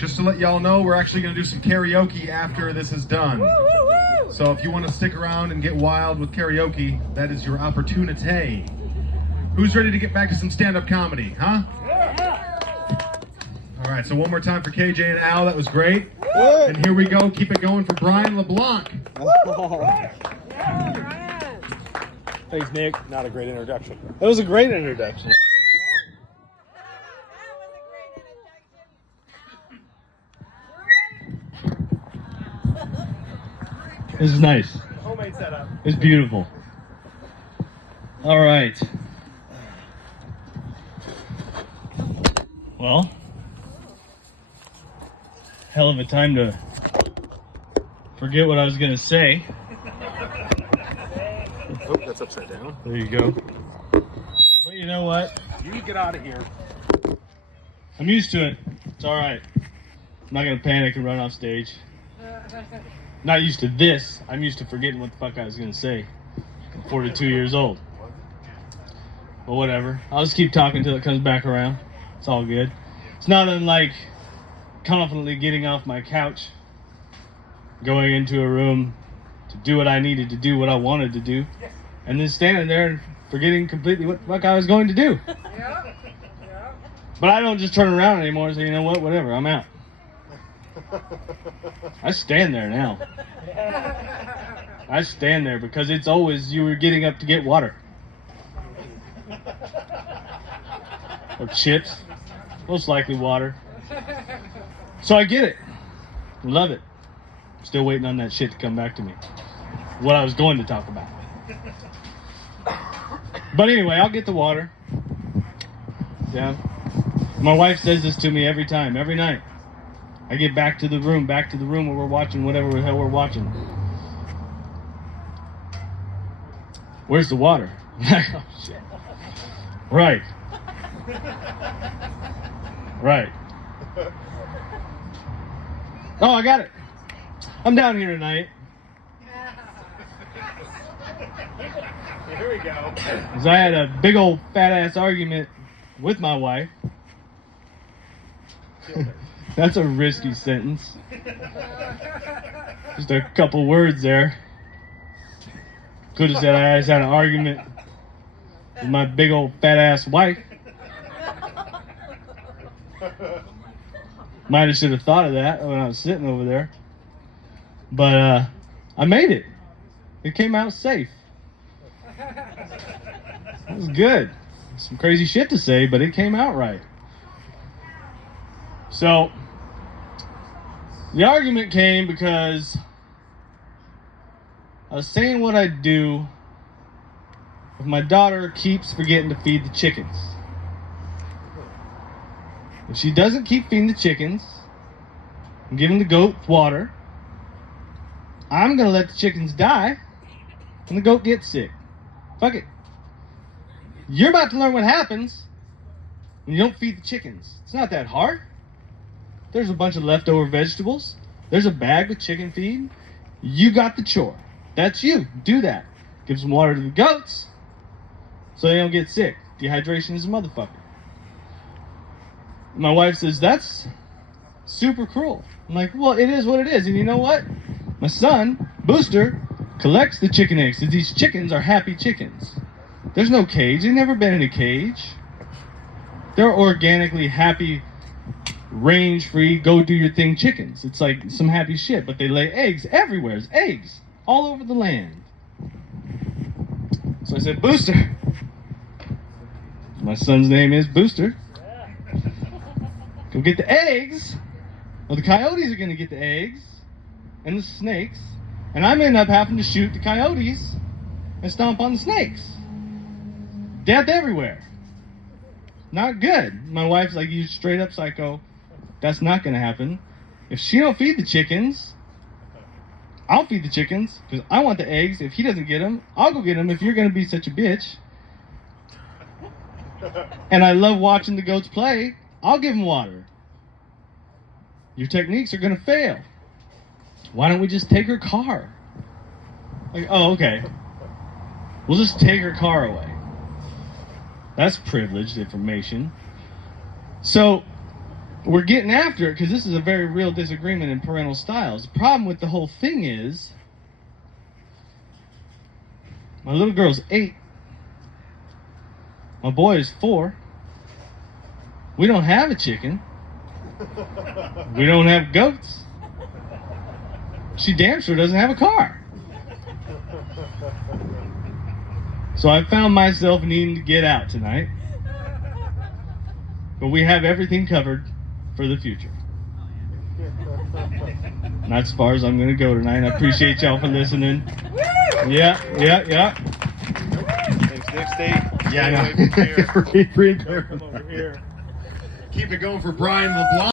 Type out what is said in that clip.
just to let y'all know, we're actually going to do some karaoke after this is done. So if you want to stick around and get wild with karaoke, that is your opportunity. Who's ready to get back to some stand-up comedy, huh? All right, so one more time for KJ and Al. That was great. And here we go. Keep it going for Brian LeBlanc. Thanks, Nick. Not a great introduction. That was a great introduction. This is nice. Homemade setup. It's beautiful. All right. Well, hell of a time to forget what I was going to say. Oh, that's upside down. There you go. But you know what? You get out of here. I'm used to it. It's all right. I'm not going to panic and run off stage. Not used to this. I'm used to forgetting what the fuck I was going to say. I'm 42 years old. But whatever. I'll just keep talking until it comes back around. It's all good. It's not unlike confidently getting off my couch, going into a room to do what I needed to do, what I wanted to do, and then standing there and forgetting completely what the fuck I was going to do. But I don't just turn around anymore and say, you know what, whatever, I'm out. I stand there now. I stand there because it's always you were getting up to get water. Or chips. Most likely water. So I get it. Love it. Still waiting on that shit to come back to me. What I was going to talk about. But anyway, I'll get the water. Yeah. My wife says this to me every time, every night. I get back to the room where we're watching whatever the hell we're watching. Where's the water? Oh, shit. Right. Right. Oh, I got it. I'm down here tonight. Here we go. Because I had a big old fat ass argument with my wife. That's a risky sentence. Just a couple words there. Could have said I just had an argument with my big old fat ass wife. Might have should have thought of that when I was sitting over there. But I made it. It came out safe. It was good. Some crazy shit to say, but it came out right. So, the argument came because I was saying what I'd do if my daughter keeps forgetting to feed the chickens. If she doesn't keep feeding the chickens and giving the goat water, I'm going to let the chickens die and the goat gets sick. Fuck it. You're about to learn what happens when you don't feed the chickens. It's not that hard. There's a bunch of leftover vegetables. There's a bag with chicken feed. You got the chore. That's you. Do that. Give some water to the goats so they don't get sick. Dehydration is a motherfucker. My wife says, that's super cruel. I'm like, well, it is what it is. And you know what? My son, Booster, collects the chicken eggs. So these chickens are happy chickens. There's no cage. They've never been in a cage. They're organically happy, range-free, go-do-your-thing chickens. It's like some happy shit, but they lay eggs everywhere. There's eggs all over the land. So I said, Booster. My son's name is Booster. Go get the eggs. Well, the coyotes are going to get the eggs and the snakes, and I'm end up having to shoot the coyotes and stomp on the snakes. Death everywhere. Not good. My wife's like, you straight up psycho. That's not going to happen. If she don't feed the chickens, I'll feed the chickens because I want the eggs. If he doesn't get them, I'll go get them if you're going to be such a bitch. And I love watching the goats play. I'll give them water. Your techniques are going to fail. Why don't we just take her car? Like, oh, okay. We'll just take her car away. That's privileged information. So, we're getting after it because this is a very real disagreement in parental styles. The problem with the whole thing is my little girl's 8. My boy is 4. We don't have a chicken. We don't have goats. She damn sure doesn't have a car. So I found myself needing to get out tonight. But we have everything covered for the future. And that's as far as I'm going to go tonight. I appreciate y'all for listening. Yeah. Thanks, Nick. Stay. Yeah, I know. away from here. Read clear. Come over here. Keep it going for Brian LeBlanc.